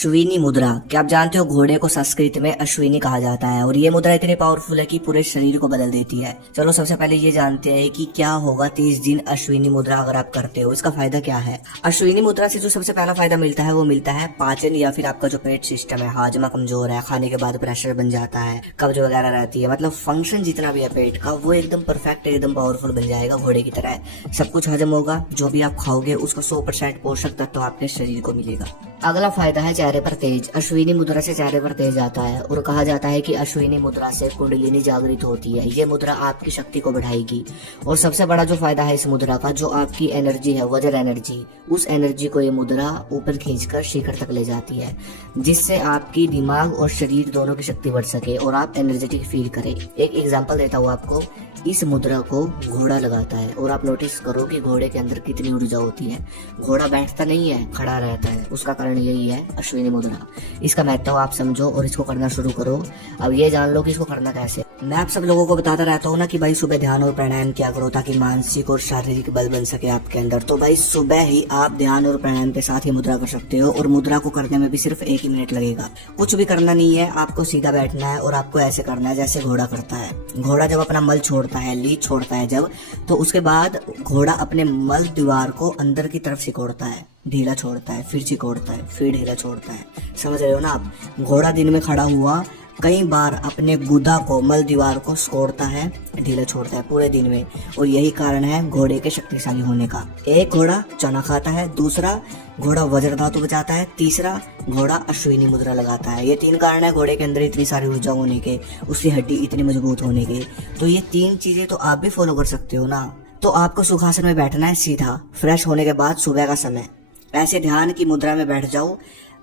अश्विनी मुद्रा। क्या आप जानते हो घोड़े को संस्कृत में अश्विनी कहा जाता है और ये मुद्रा इतनी पावरफुल है कि पूरे शरीर को बदल देती है। चलो सबसे पहले ये जानते हैं कि क्या होगा 30 दिन अश्विनी मुद्रा अगर आप करते हो, इसका फायदा क्या है। अश्विनी मुद्रा से जो सबसे पहला फायदा मिलता है वो मिलता है पाचन या फिर आपका जो पेट सिस्टम है, हाजमा कमजोर है, खाने के बाद प्रेशर बन जाता है, कब्ज वगैरह रहती है, मतलब फंक्शन जितना भी है पेट का वो एकदम परफेक्ट एकदम पावरफुल बन जाएगा घोड़े की तरह। सब कुछ हजम होगा, जो भी आप खाओगे उसका 100% पोषक तत्व आपके शरीर को मिलेगा। अगला फायदा है चेहरे पर तेज। अश्विनी मुद्रा से चेहरे पर तेज आता है और कहा जाता है कि अश्विनी मुद्रा से कुंडलिनी जागृत होती है। ये मुद्रा आपकी शक्ति को बढ़ाएगी। और सबसे बड़ा जो फायदा है इस मुद्रा का, जो आपकी एनर्जी है, वज्र एनर्जी, उस एनर्जी को ये मुद्रा ऊपर खींचकर शिखर तक ले जाती है, जिससे आपकी दिमाग और शरीर दोनों की शक्ति बढ़ सके और आप एनर्जेटिक फील करें। एक एग्जांपल देता हूँ आपको। इस मुद्रा को घोड़ा लगाता है और आप नोटिस करो कि घोड़े के अंदर कितनी ऊर्जा होती है। घोड़ा बैठता नहीं है, खड़ा रहता है। उसका कारण यही है अश्विनी मुद्रा। इसका महत्व आप समझो और इसको करना शुरू करो। अब ये जान लो कि इसको करना कैसे। मैं आप सब लोगों को बताता रहता हूँ ना कि भाई सुबह ध्यान और प्राणायाम किया करो ताकि मानसिक और शारीरिक बल बन सके आपके अंदर। तो भाई सुबह ही आप ध्यान और प्राणायाम के साथ ही मुद्रा कर सकते हो और मुद्रा को करने में भी सिर्फ 1 ही मिनट लगेगा। कुछ भी करना नहीं है, आपको सीधा बैठना है और आपको ऐसे करना है जैसे घोड़ा करता है। घोड़ा जब अपना मल छोड़ता है, लीच छोड़ता है जब, तो उसके बाद घोड़ा अपने मल द्वार को अंदर की तरफ सिकोड़ता है, ढीला छोड़ता है, फिर सिकोड़ता है, फिर ढीला छोड़ता है। समझ रहे हो ना आप। घोड़ा दिन में खड़ा हुआ कई बार अपने गुदा को, मल दीवार को सिकोड़ता है, ढीला छोड़ता है पूरे दिन में। और यही कारण है घोड़े के शक्तिशाली होने का। एक घोड़ा चना खाता है, दूसरा घोड़ा वज्र धातु बचाता है, तीसरा घोड़ा अश्विनी मुद्रा लगाता है। ये 3 कारण है घोड़े के अंदर इतनी सारी ऊर्जा होने के, उसकी हड्डी इतनी मजबूत होने के। तो ये 3 चीजें तो आप भी फॉलो कर सकते हो ना। तो आपको सुखासन में बैठना है सीधा, फ्रेश होने के बाद सुबह का समय ऐसे ध्यान की मुद्रा में बैठ जाओ।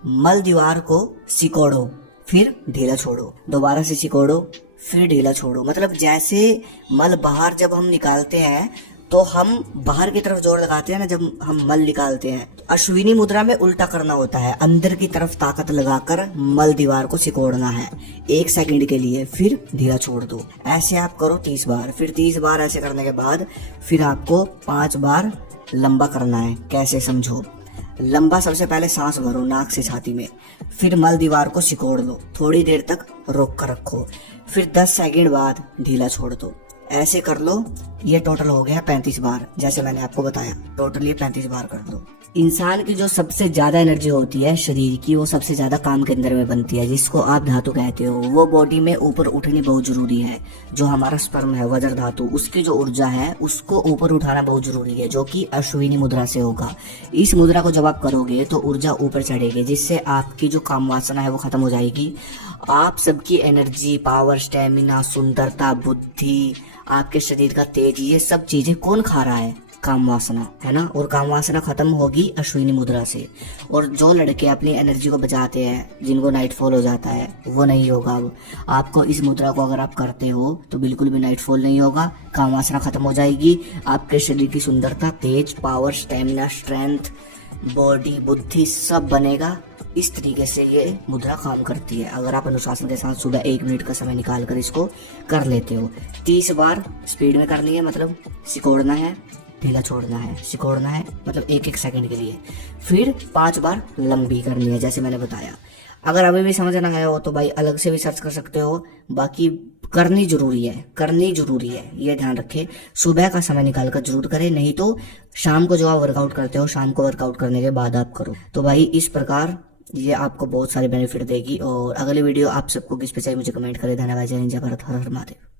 मल दीवार को सिकोड़ो, फिर ढीला छोड़ो, दोबारा से सिकोड़ो, फिर ढीला छोड़ो। मतलब जैसे मल बाहर जब हम निकालते हैं तो हम बाहर की तरफ जोर लगाते हैं ना, जब हम मल निकालते हैं। अश्विनी मुद्रा में उल्टा करना होता है, अंदर की तरफ ताकत लगाकर मल दीवार को सिकोड़ना है 1 सेकंड के लिए, फिर ढीला छोड़ दो। ऐसे आप करो 30 बार। फिर 30 बार ऐसे करने के बाद फिर आपको 5 बार लंबा करना है। कैसे समझो। लंबा सबसे पहले सांस भरो नाक से छाती में, फिर मल दीवार को सिकोड़ लो, थोड़ी देर तक रोक कर रखो, फिर 10 सेकंड बाद ढीला छोड़ दो। ऐसे कर लो। ये टोटल हो गया 35 बार, जैसे मैंने आपको बताया। टोटल ये 35 बार कर दो। इंसान की जो सबसे ज्यादा एनर्जी होती है शरीर की, वो सबसे ज्यादा काम के अंदर में बनती है, जिसको आप धातु कहते हो। वो बॉडी में ऊपर उठनी बहुत जरूरी है। जो हमारा स्पर्म है, वज्र धातु, उसकी जो ऊर्जा है उसको ऊपर उठाना बहुत जरूरी है, जो कि अश्विनी मुद्रा से होगा। इस मुद्रा को जब आप करोगे तो ऊर्जा ऊपर चढ़ेगी, जिससे आपकी जो काम वासना है वो खत्म हो जाएगी। आप सबकी एनर्जी, पावर, स्टेमिना, सुंदरता, बुद्धि, आपके शरीर का तेज, ये सब चीजें कौन खा रहा है? काम वासना, है ना। और काम वासना खत्म होगी अश्विनी मुद्रा से। और जो लड़के अपनी एनर्जी को बचाते हैं, जिनको नाइटफॉल हो जाता है, वो नहीं होगा। अब आपको इस मुद्रा को अगर आप करते हो तो बिल्कुल भी नाइटफॉल नहीं होगा, काम वासना खत्म हो जाएगी। आपके शरीर की सुंदरता, तेज, पावर, स्टेमिना, स्ट्रेंथ, बॉडी, बुद्धि सब बनेगा। इस तरीके से ये मुद्रा काम करती है। अगर आप अनुशासन के साथ सुबह 1 मिनट का समय निकाल कर इसको कर लेते हो। 30 बार स्पीड में करनी है, मतलब सिकोड़ना है, ढीला छोड़ना है, सिकोड़ना है, मतलब 1-1 सेकंड के लिए। फिर 5 बार लंबी करनी है, जैसे मैंने बताया। अगर अभी भी समझ ना आया हो तो भाई अलग से भी सर्च कर सकते हो। बाकी करनी जरूरी है, करनी जरूरी है, ये ध्यान रखें। सुबह का समय निकाल कर जरूर करें, नहीं तो शाम को जो आप वर्कआउट करते हो, शाम को वर्कआउट करने के बाद आप करो। तो भाई इस प्रकार ये आपको बहुत सारे बेनिफिट देगी। और अगली वीडियो आप सबको किस पे चाहिए मुझे कमेंट करें। धन्यवाद। जय हिंद, जय भारत, हर हर महादेव।